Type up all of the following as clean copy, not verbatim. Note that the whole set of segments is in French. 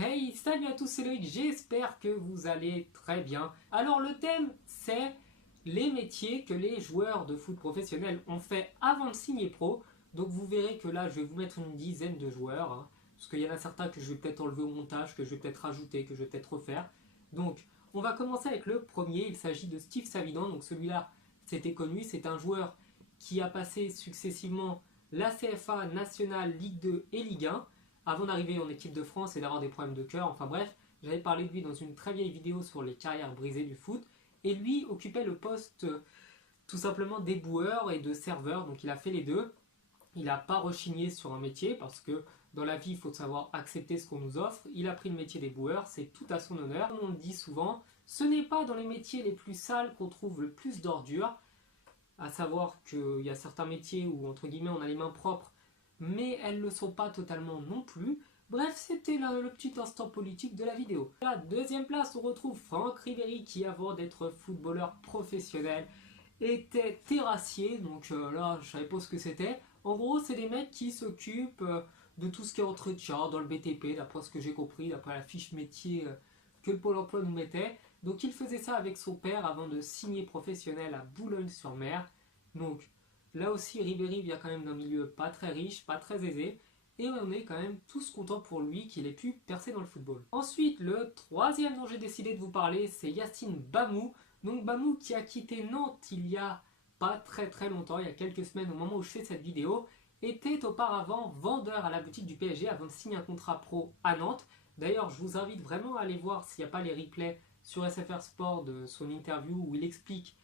Hey, salut à tous, c'est Loïc, j'espère que vous allez très bien. Alors le thème, c'est les métiers que les joueurs de foot professionnels ont fait avant de signer pro. Donc vous verrez que là, je vais vous mettre une dizaine de joueurs, hein, parce qu'il y en a certains que je vais peut-être enlever au montage, que je vais peut-être rajouter, que je vais peut-être refaire. Donc, on va commencer avec le premier, il s'agit de Steve Savidan. Donc celui-là, c'était connu, c'est un joueur qui a passé successivement la CFA nationale, Ligue 2 et Ligue 1 avant d'arriver en équipe de France et d'avoir des problèmes de cœur. Enfin bref, j'avais parlé de lui dans une très vieille vidéo sur les carrières brisées du foot. Et lui occupait le poste tout simplement d'éboueur et de serveur, donc il a fait les deux. Il n'a pas rechigné sur un métier parce que dans la vie, il faut savoir accepter ce qu'on nous offre. Il a pris le métier d'éboueur, c'est tout à son honneur. On le dit souvent, ce n'est pas dans les métiers les plus sales qu'on trouve le plus d'ordures. À savoir qu'il y a certains métiers où, entre guillemets, on a les mains propres, mais elles ne le sont pas totalement non plus. Bref, c'était le petit instant politique de la vidéo. À la deuxième place, on retrouve Franck Ribéry qui, avant d'être footballeur professionnel, était terrassier. Donc là, je savais pas ce que c'était. En gros, c'est des mecs qui s'occupent de tout ce qui est entretien dans le BTP, d'après ce que j'ai compris, d'après la fiche métier que le Pôle emploi nous mettait. Donc il faisait ça avec son père avant de signer professionnel à Boulogne-sur-Mer. Donc là aussi, Ribéry vient quand même d'un milieu pas très riche, pas très aisé. Et on est quand même tous contents pour lui qu'il ait pu percer dans le football. Ensuite, le troisième dont j'ai décidé de vous parler, c'est Yacine Bamou. Donc Bamou qui a quitté Nantes il y a pas très longtemps, il y a quelques semaines au moment où je fais cette vidéo, était auparavant vendeur à la boutique du PSG avant de signer un contrat pro à Nantes. D'ailleurs, je vous invite vraiment à aller voir s'il n'y a pas les replays sur SFR Sport de son interview où il explique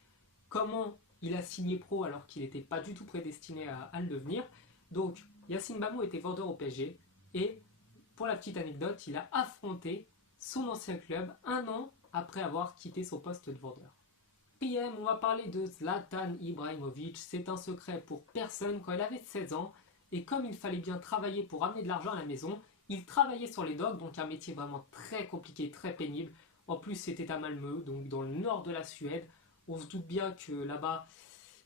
comment il a signé pro alors qu'il n'était pas du tout prédestiné à le devenir. Donc Yacine Bamou était vendeur au PSG et pour la petite anecdote, il a affronté son ancien club un an après avoir quitté son poste de vendeur. Quatrième, on va parler de Zlatan Ibrahimovic. C'est un secret pour personne. Quand il avait 16 ans, et comme il fallait bien travailler pour ramener de l'argent à la maison, il travaillait sur les docks, donc un métier vraiment très compliqué, très pénible. En plus, c'était à Malmö, donc dans le nord de la Suède. On se doute bien que là-bas,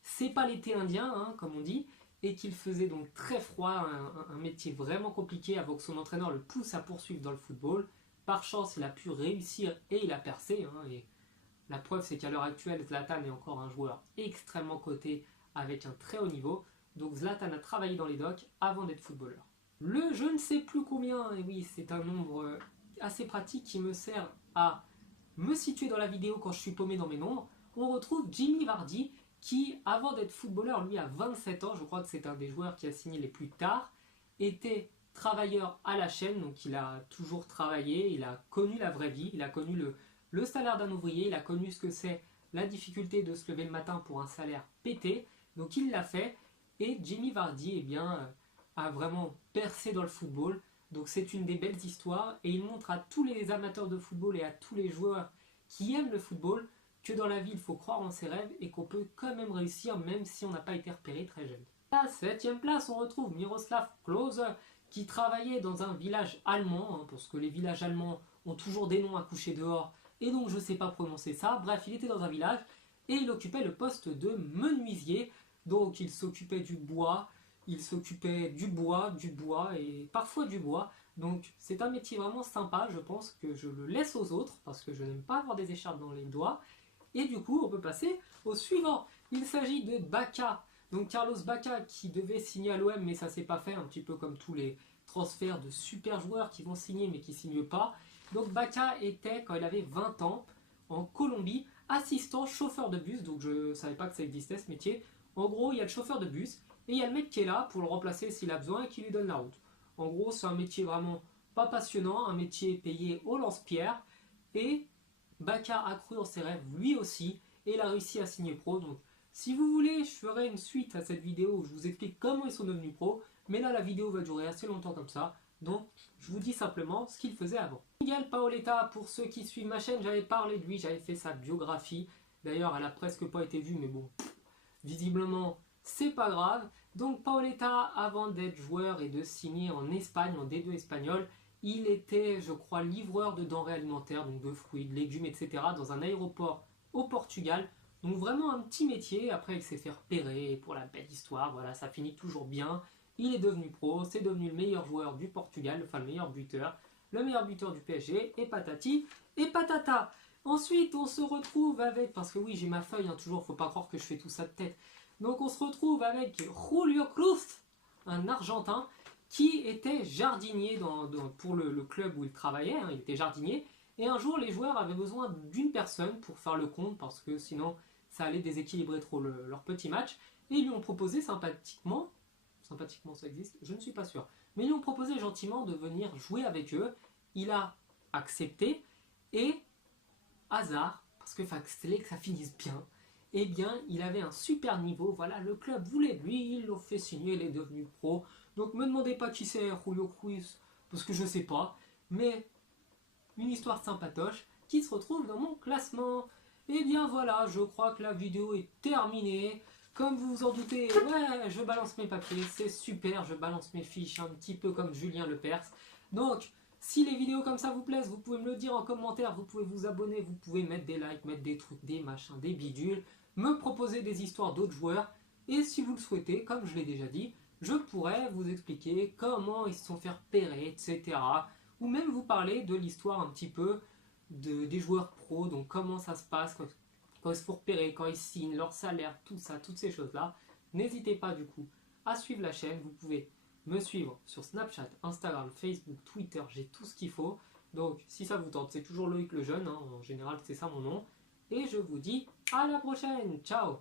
c'est pas l'été indien, hein, comme on dit, et qu'il faisait donc très froid, un métier vraiment compliqué avant que son entraîneur le pousse à poursuivre dans le football. Par chance, il a pu réussir et il a percé, hein, et la preuve, c'est qu'à l'heure actuelle, Zlatan est encore un joueur extrêmement coté avec un très haut niveau. Donc Zlatan a travaillé dans les docks avant d'être footballeur. Le je ne sais plus combien, et oui, c'est un nombre assez pratique qui me sert à me situer dans la vidéo quand je suis paumé dans mes nombres. On retrouve Jimmy Vardy qui, avant d'être footballeur, lui a 27 ans, je crois que c'est un des joueurs qui a signé les plus tard, était travailleur à la chaîne, donc il a toujours travaillé, il a connu la vraie vie, il a connu le salaire d'un ouvrier, il a connu ce que c'est la difficulté de se lever le matin pour un salaire pété, donc il l'a fait, et Jimmy Vardy eh bien, a vraiment percé dans le football, donc c'est une des belles histoires, et il montre à tous les amateurs de football et à tous les joueurs qui aiment le football que dans la vie il faut croire en ses rêves et qu'on peut quand même réussir même si on n'a pas été repéré très jeune. À la 7ème place, on retrouve Miroslav Klose qui travaillait dans un village allemand, hein, parce que les villages allemands ont toujours des noms à coucher dehors, et donc je ne sais pas prononcer ça. Bref, il était dans un village et il occupait le poste de menuisier, donc il s'occupait du bois, du bois et parfois du bois. Donc c'est un métier vraiment sympa, je pense que je le laisse aux autres parce que je n'aime pas avoir des écharpes dans les doigts. Et du coup, on peut passer au suivant. Il s'agit de Bacca. Donc Carlos Bacca qui devait signer à l'OM, mais ça ne s'est pas fait, un petit peu comme tous les transferts de super joueurs qui vont signer mais qui ne signent pas. Donc Bacca était, quand il avait 20 ans, en Colombie, assistant chauffeur de bus. Donc je ne savais pas que ça existait ce métier. En gros, il y a le chauffeur de bus et il y a le mec qui est là pour le remplacer s'il a besoin et qui lui donne la route. En gros, c'est un métier vraiment pas passionnant, un métier payé au lance-pierre. Et Bacca a cru en ses rêves lui aussi et il a réussi à signer pro. Donc si vous voulez, je ferai une suite à cette vidéo où je vous explique comment ils sont devenus pro. Mais là, la vidéo va durer assez longtemps comme ça. Donc je vous dis simplement ce qu'il faisait avant. Miguel Paoletta, pour ceux qui suivent ma chaîne, j'avais parlé de lui, j'avais fait sa biographie. D'ailleurs, elle a presque pas été vue, mais bon, visiblement, c'est pas grave. Donc Paoletta, avant d'être joueur et de signer en Espagne, en D2 espagnol, il était, je crois, livreur de denrées alimentaires, donc de fruits, de légumes, etc. dans un aéroport au Portugal. Donc vraiment un petit métier. Après, il s'est fait repérer pour la belle histoire. Voilà, ça finit toujours bien. Il est devenu pro, c'est devenu le meilleur joueur du Portugal, enfin le meilleur buteur. le meilleur buteur du PSG, et patati et patata. Ensuite, on se retrouve avec, parce que oui, j'ai ma feuille, hein, toujours, faut pas croire que je fais tout ça de tête. Donc, on se retrouve avec Julio Cruz, un Argentin, qui était jardinier pour le club où il travaillait, hein, il était jardinier. Et un jour, les joueurs avaient besoin d'une personne pour faire le compte, parce que sinon, ça allait déséquilibrer trop leur petit match. Et ils lui ont proposé sympathiquement ça existe, je ne suis pas sûr, mais ils lui ont proposé gentiment de venir jouer avec eux. Il a accepté, et hasard, parce que fallait que ça finisse bien, eh bien, il avait un super niveau, voilà, le club voulait de lui, ils l'ont fait signer, il est devenu pro. Donc me demandez pas qui c'est Julio Cruz, parce que je sais pas, mais une histoire sympatoche qui se retrouve dans mon classement. Et bien voilà, je crois que la vidéo est terminée. Comme vous vous en doutez, ouais, je balance mes papiers, c'est super, je balance mes fiches, un petit peu comme Julien Lepers. Donc, si les vidéos comme ça vous plaisent, vous pouvez me le dire en commentaire, vous pouvez vous abonner, vous pouvez mettre des likes, mettre des trucs, des machins, des bidules, me proposer des histoires d'autres joueurs, et si vous le souhaitez, comme je l'ai déjà dit, je pourrais vous expliquer comment ils se sont fait repérer, etc. Ou même vous parler de l'histoire un petit peu des joueurs pros, donc comment ça se passe quand ils se font repérer, quand ils signent, leur salaire, tout ça, toutes ces choses-là. N'hésitez pas du coup à suivre la chaîne, vous pouvez me suivre sur Snapchat, Instagram, Facebook, Twitter, j'ai tout ce qu'il faut. Donc si ça vous tente, c'est toujours Loïc le Jeune, hein, en général c'est ça mon nom. Et je vous dis à la prochaine, ciao!